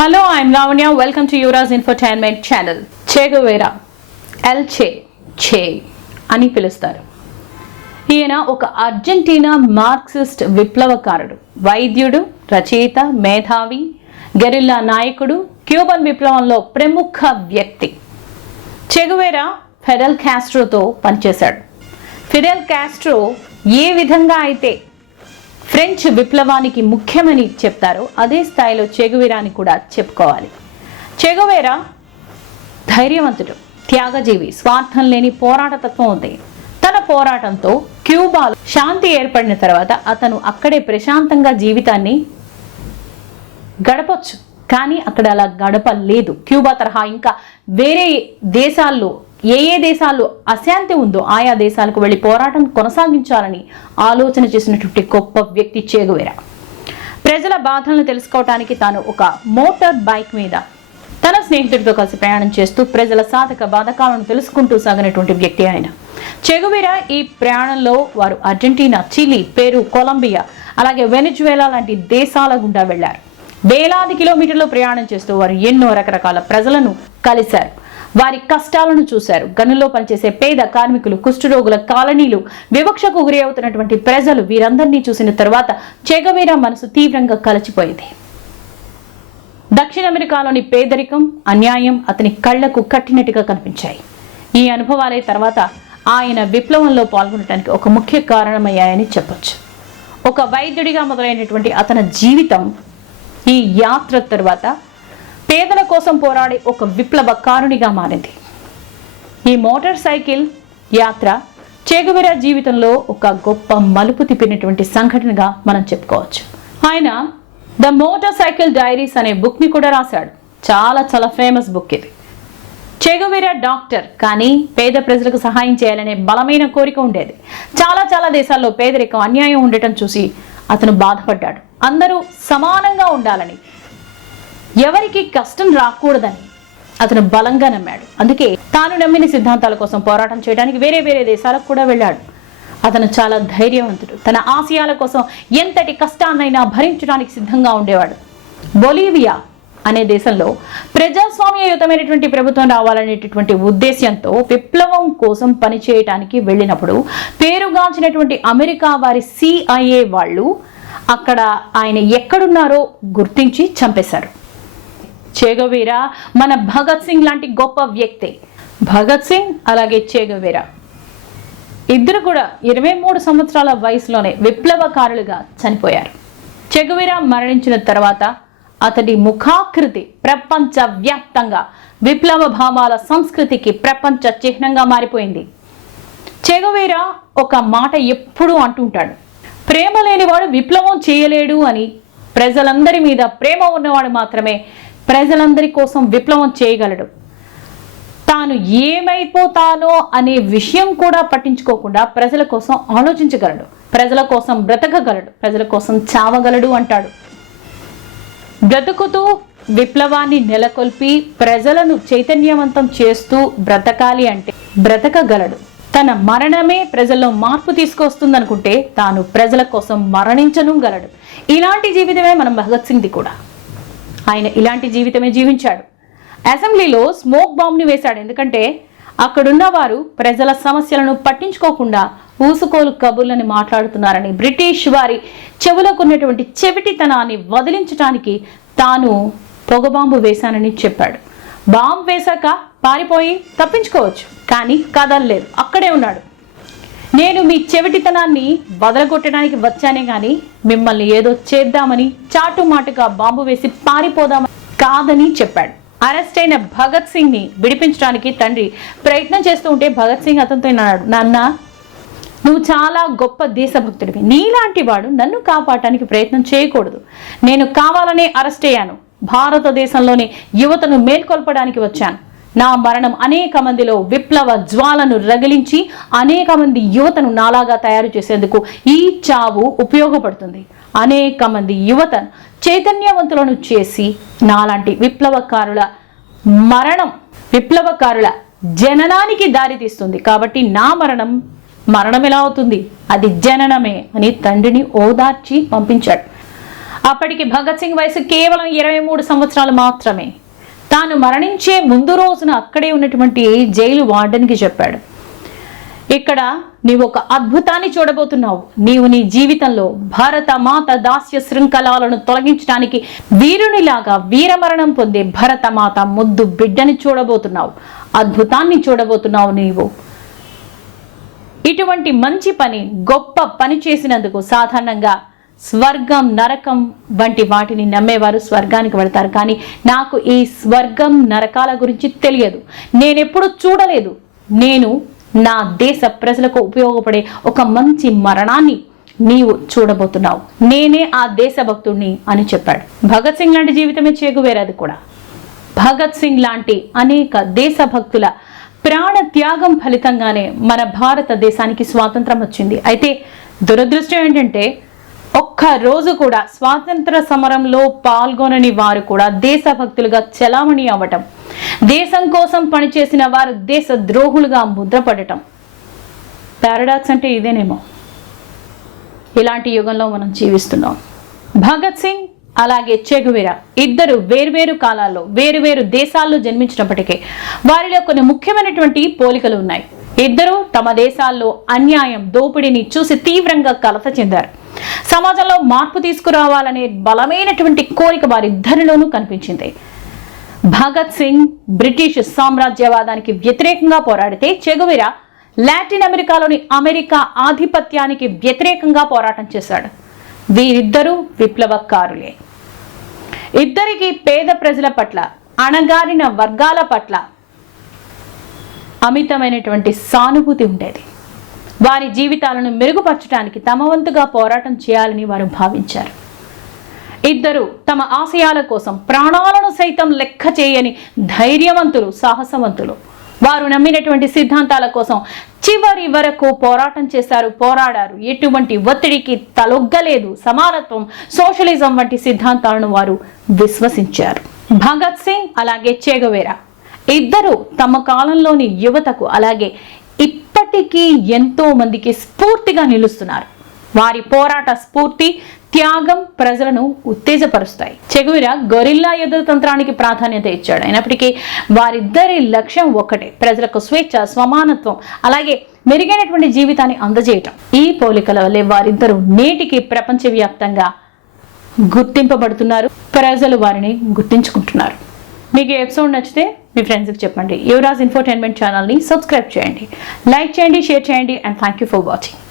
Hello, I am Lavanya. Welcome to Yura's Infotainment channel. Che Guevara, El Che అని పిలుస్తారు. ఈయన ఒక Argentina Marxist విప్లవకారుడు, వైద్యుడు, రచయిత, మేధావి, గెరిల్లా నాయకుడు, క్యూబన్ విప్లవంలో ప్రముఖ వ్యక్తి. చె గువేరా ఫిడెల్ కాస్ట్రోతో పనిచేశాడు. ఫిడెల్ కాస్ట్రో ఏ విధంగా అయితే ఫ్రెంచ్ విప్లవానికి ముఖ్యమని చెప్తారో అదే స్థాయిలో చె గువేరాని కూడా చెప్పుకోవాలి. చె గువేరా ధైర్యవంతుడు, త్యాగజీవి, స్వార్థం లేని పోరాట తత్వం ఉంది. తన పోరాటంతో క్యూబాలో శాంతి ఏర్పడిన తర్వాత అతను అక్కడే ప్రశాంతంగా జీవితాన్ని గడపొచ్చు, కానీ అక్కడ అలా గడపలేదు. క్యూబా తరహా ఇంకా వేరే దేశాల్లో ఏ దేశాల్లో అశాంతి ఉందో ఆయా దేశాలకు వెళ్ళి పోరాటం కొనసాగించాలని ఆలోచన చేసినటువంటి గొప్ప వ్యక్తి చె గువేరా. ప్రజల బాధలను తెలుసుకోవటానికి తాను ఒక మోటార్ బైక్ మీద తన స్నేహితుడితో కలిసి ప్రయాణం చేస్తూ ప్రజల సాధక బాధకాలను తెలుసుకుంటూ సాగినటువంటి వ్యక్తి ఆయన. చె గువేరా ఈ ప్రయాణంలో వారు అర్జెంటీనా, చిలీ, పెరు, కొలంబియా, అలాగే వెనిజువేలా లాంటి దేశాల గుండా వెళ్లారు. వేలాది కిలోమీటర్లు ప్రయాణం చేస్తూ వారు ఎన్నో రకరకాల ప్రజలను కలిశారు. వారి కష్టాలను చూశారు. గనుల్లో పనిచేసే పేద కార్మికులు, కుష్ఠరోగుల కాలనీలు, వివక్షకు గురి అవుతున్నటువంటి ప్రజలు, వీరందరినీ చూసిన తర్వాత చె గువేరా మనసు తీవ్రంగా కలిచిపోయింది. దక్షిణ అమెరికాలోని పేదరికం, అన్యాయం అతని కళ్లకు కట్టినట్టుగా కనిపించాయి. ఈ అనుభవాలే తర్వాత ఆయన విప్లవంలో పాల్గొనడానికి ఒక ముఖ్య కారణమయ్యాయని చెప్పొచ్చు. ఒక వైద్యుడిగా మొదలైనటువంటి అతని జీవితం ఈ యాత్ర తర్వాత పేదల కోసం పోరాడే ఒక విప్లవకారునిగా మారింది. ఈ మోటార్ సైకిల్ యాత్ర చె గువేరా జీవితంలో ఒక గొప్ప మలుపు తిప్పినటువంటి సంఘటనగా మనం చెప్పుకోవచ్చు. ఆయన ద మోటార్ సైకిల్ డైరీస్ అనే బుక్ ని కూడా రాశాడు. చాలా ఫేమస్ బుక్ ఇది. చె గువేరా డాక్టర్, కానీ పేద ప్రజలకు సహాయం చేయాలనే బలమైన కోరిక ఉండేది. చాలా దేశాల్లో పేదరికం, అన్యాయం ఉండటం చూసి అతను బాధపడ్డాడు. అందరూ సమానంగా ఉండాలని, ఎవరికి కష్టం రాకూడదని అతను బలంగా నమ్మాడు. అందుకే తాను నమ్మిన సిద్ధాంతాల కోసం పోరాటం చేయడానికి వేరే దేశాలకు కూడా వెళ్ళాడు. అతను చాలా ధైర్యవంతుడు. తన ఆశయాల కోసం ఎంతటి కష్టాన్నైనా భరించడానికి సిద్ధంగా ఉండేవాడు. బొలీవియా అనే దేశంలో ప్రజాస్వామ్యయుతమైనటువంటి ప్రభుత్వం రావాలనేటటువంటి ఉద్దేశ్యంతో విప్లవం కోసం పనిచేయటానికి వెళ్ళినప్పుడు పేరుగాంచినటువంటి అమెరికా వారి CIA వాళ్ళు అక్కడ ఆయన ఎక్కడున్నారో గుర్తించి చంపేశారు. చె గువేరా మన భగత్ సింగ్ లాంటి గొప్ప వ్యక్తి. భగత్ సింగ్ అలాగే చె గువేరా ఇద్దరు కూడా 23 సంవత్సరాల వయసులోనే విప్లవకారులుగా చనిపోయారు. చె గువేరా మరణించిన తర్వాత అతడి ముఖాకృతి ప్రపంచ వ్యాప్తంగా విప్లవ భావాల సంస్కృతికి ప్రపంచ చిహ్నంగా మారిపోయింది. చె గువేరా ఒక మాట ఎప్పుడూ అంటుంటాడు, ప్రేమ లేనివాడు విప్లవం చేయలేడు అని. ప్రజలందరి మీద ప్రేమ ఉన్నవాడు మాత్రమే ప్రజలందరి కోసం విప్లవం చేయగలడు. తాను ఏమైపోతానో అనే విషయం కూడా పట్టించుకోకుండా ప్రజల కోసం ఆలోచించగలడు, ప్రజల కోసం బ్రతకగలడు, ప్రజల కోసం చావగలడు అంటాడు. బ్రతుకుతూ విప్లవాన్ని నెలకొల్పి ప్రజలను చైతన్యవంతం చేస్తూ బ్రతకాలి అంటే బ్రతకగలడు. తన మరణమే ప్రజల్లో మార్పు తీసుకొస్తుందనుకుంటే తాను ప్రజల కోసం మరణించను గలడు. ఇలాంటి జీవితమే మనం భగత్ సింగ్ది కూడా. ఆయన ఇలాంటి జీవితమే జీవించాడు. అసెంబ్లీలో స్మోక్ బాంబ్ని వేశాడు. ఎందుకంటే అక్కడున్న వారు ప్రజల సమస్యలను పట్టించుకోకుండా ఊసుకోలు కబుర్లని మాట్లాడుతున్నారని, బ్రిటిష్ వారి చెవులకున్నటువంటి చెవిటితనాన్ని వదిలించడానికి తాను పొగబాంబు వేశానని చెప్పాడు. బాంబు వేశాక పారిపోయి తప్పించుకోవచ్చు, కానీ కదలలేదు, అక్కడే ఉన్నాడు. నేను మీ చెవిటితనాన్ని వదలగొట్టడానికి వచ్చానే కానీ మిమ్మల్ని ఏదో చేద్దామని, చాటుమాటుగా బాంబు వేసి పారిపోదామని కాదని చెప్పాడు. అరెస్ట్ అయిన భగత్ సింగ్ ని విడిపించడానికి తండ్రి ప్రయత్నం చేస్తూ ఉంటే భగత్ సింగ్ అతనితో అన్నాడు, నాన్న నువ్వు చాలా గొప్ప దేశభక్తుడివి, నీలాంటి వాడు నన్ను కాపాడటానికి ప్రయత్నం చేయకూడదు. నేను కావాలనే అరెస్ట్ అయ్యాను. భారతదేశంలోని యువతను మేల్కొల్పడానికి వచ్చాను. నా మరణం అనేక మందిలో విప్లవ జ్వాలను రగిలించి అనేక మంది యువతను నాలాగా తయారు చేసేందుకు ఈ చావు ఉపయోగపడుతుంది. అనేక మంది యువతను చైతన్యవంతులను చేసి నాలాంటి విప్లవకారుల మరణం విప్లవకారుల జననానికి దారితీస్తుంది. కాబట్టి నా మరణం ఎలా అవుతుంది, అది జననమే అని తండ్రిని ఓదార్చి పంపించాడు. అప్పటికి భగత్ సింగ్ వయసు కేవలం 23 సంవత్సరాలు మాత్రమే. తాను మరణించే ముందు రోజున అక్కడే ఉన్నటువంటి జైలు వార్డెన్కి చెప్పాడు, ఇక్కడ నీవు ఒక అద్భుతాన్ని చూడబోతున్నావు. నీవు నీ జీవితంలో భారత మాత దాస్య శృంఖలాలను తొలగించడానికి వీరునిలాగా వీరమరణం పొందే భరత మాత ముద్దు బిడ్డని చూడబోతున్నావు, అద్భుతాన్ని చూడబోతున్నావు. నీవు ఇటువంటి మంచి పని, గొప్ప పని చేసినందుకు సాధారణంగా స్వర్గం, నరకం వంటి వాటిని నమ్మేవారు స్వర్గానికి వెళ్తారు. కానీ నాకు ఈ స్వర్గం, నరకాల గురించి తెలియదు, నేనెప్పుడు చూడలేదు. నేను నా దేశ ప్రజలకు ఉపయోగపడే ఒక మంచి మరణాన్ని నీవు చూడబోతున్నావు. నేనే ఆ దేశభక్తుడిని అని చెప్పాడు. భగత్ సింగ్ లాంటి జీవితమే చేగువేరది కూడా. భగత్ సింగ్ లాంటి అనేక దేశభక్తుల ప్రాణ త్యాగం ఫలితంగానే మన భారతదేశానికి స్వాతంత్రం వచ్చింది. అయితే దురదృష్టం ఏంటంటే ఒక్క రోజు కూడా స్వాతంత్ర సమరంలో పాల్గొనని వారు కూడా దేశభక్తులుగా చలామణి అవ్వటం, దేశం కోసం పనిచేసిన వారు దేశ ద్రోహులుగా ముద్రపడటం. పారాడాక్స్ అంటే ఇదేనేమో. ఇలాంటి యుగంలో మనం జీవిస్తున్నాం. భగత్ సింగ్ అలాగే చెగువెరా ఇద్దరు వేర్వేరు కాలాల్లో వేరువేరు దేశాల్లో జన్మించినప్పటికీ వారిలో కొన్ని ముఖ్యమైనటువంటి పోలికలు ఉన్నాయి. ఇద్దరు తమ దేశాల్లో అన్యాయం, దోపిడీని చూసి తీవ్రంగా కలత చెందారు. సమాజంలో మార్పు తీసుకురావాలనే బలమైనటువంటి కోరిక వారిద్దరిలోనూ కనిపించింది. భగత్ సింగ్ బ్రిటిష్ సామ్రాజ్యవాదానికి వ్యతిరేకంగా పోరాడితే చెగువెరా లాటిన్ అమెరికాలోని అమెరికా ఆధిపత్యానికి వ్యతిరేకంగా పోరాటం చేశాడు. వీరిద్దరూ విప్లవకారులే. ఇద్దరికి పేద ప్రజల పట్ల, అణగారిన వర్గాల పట్ల అమితమైనటువంటి సానుభూతి ఉండేది. వారి జీవితాలను మెరుగుపరచడానికి తమ వంతుగా పోరాటం చేయాలని వారు భావించారు. ఇద్దరు తమ ఆశయాల కోసం ప్రాణాలను సైతం లెక్క చేయని ధైర్యవంతులు, సాహసవంతులు. వారు నమ్మినటువంటి సిద్ధాంతాల కోసం చివరి వరకు పోరాటం చేశారు, పోరాడారు. ఎటువంటి ఒత్తిడికి తలొగ్గలేదు. సమానత్వం, సోషలిజం వంటి సిద్ధాంతాలను వారు విశ్వసించారు. భగత్ సింగ్ అలాగే చెగువెరా ఇద్దరు తమ కాలంలోని యువతకు అలాగే ఇప్పటికీ ఎంతో మందికి స్ఫూర్తిగా నిలుస్తున్నారు. వారి పోరాట స్ఫూర్తి, త్యాగం ప్రజలను ఉత్తేజపరుస్తాయి. చెగువెరా గొరిల్లా యుద్ధ తంత్రానికి ప్రాధాన్యత ఇచ్చాడు. అయినప్పటికీ వారిద్దరి లక్ష్యం ఒక్కటే, ప్రజలకు స్వేచ్ఛ, సమానత్వం అలాగే మెరుగైనటువంటి జీవితాన్ని అందజేయటం. ఈ పోలికల వల్లే వారిద్దరూ నేటికి ప్రపంచవ్యాప్తంగా గుర్తింపబడుతున్నారు. ప్రజలు వారిని గుర్తించుకుంటున్నారు. మీకు ఈ ఎపిసోడ్ నచ్చితే మీ ఫ్రెండ్స్కి చెప్పండి. యువరాజ్ ఇన్ఫోటైన్మెంట్ ఛానల్ని సబ్స్క్రైబ్ చేయండి, లైక్ చేయండి, షేర్ చేయండి. And thank you for watching.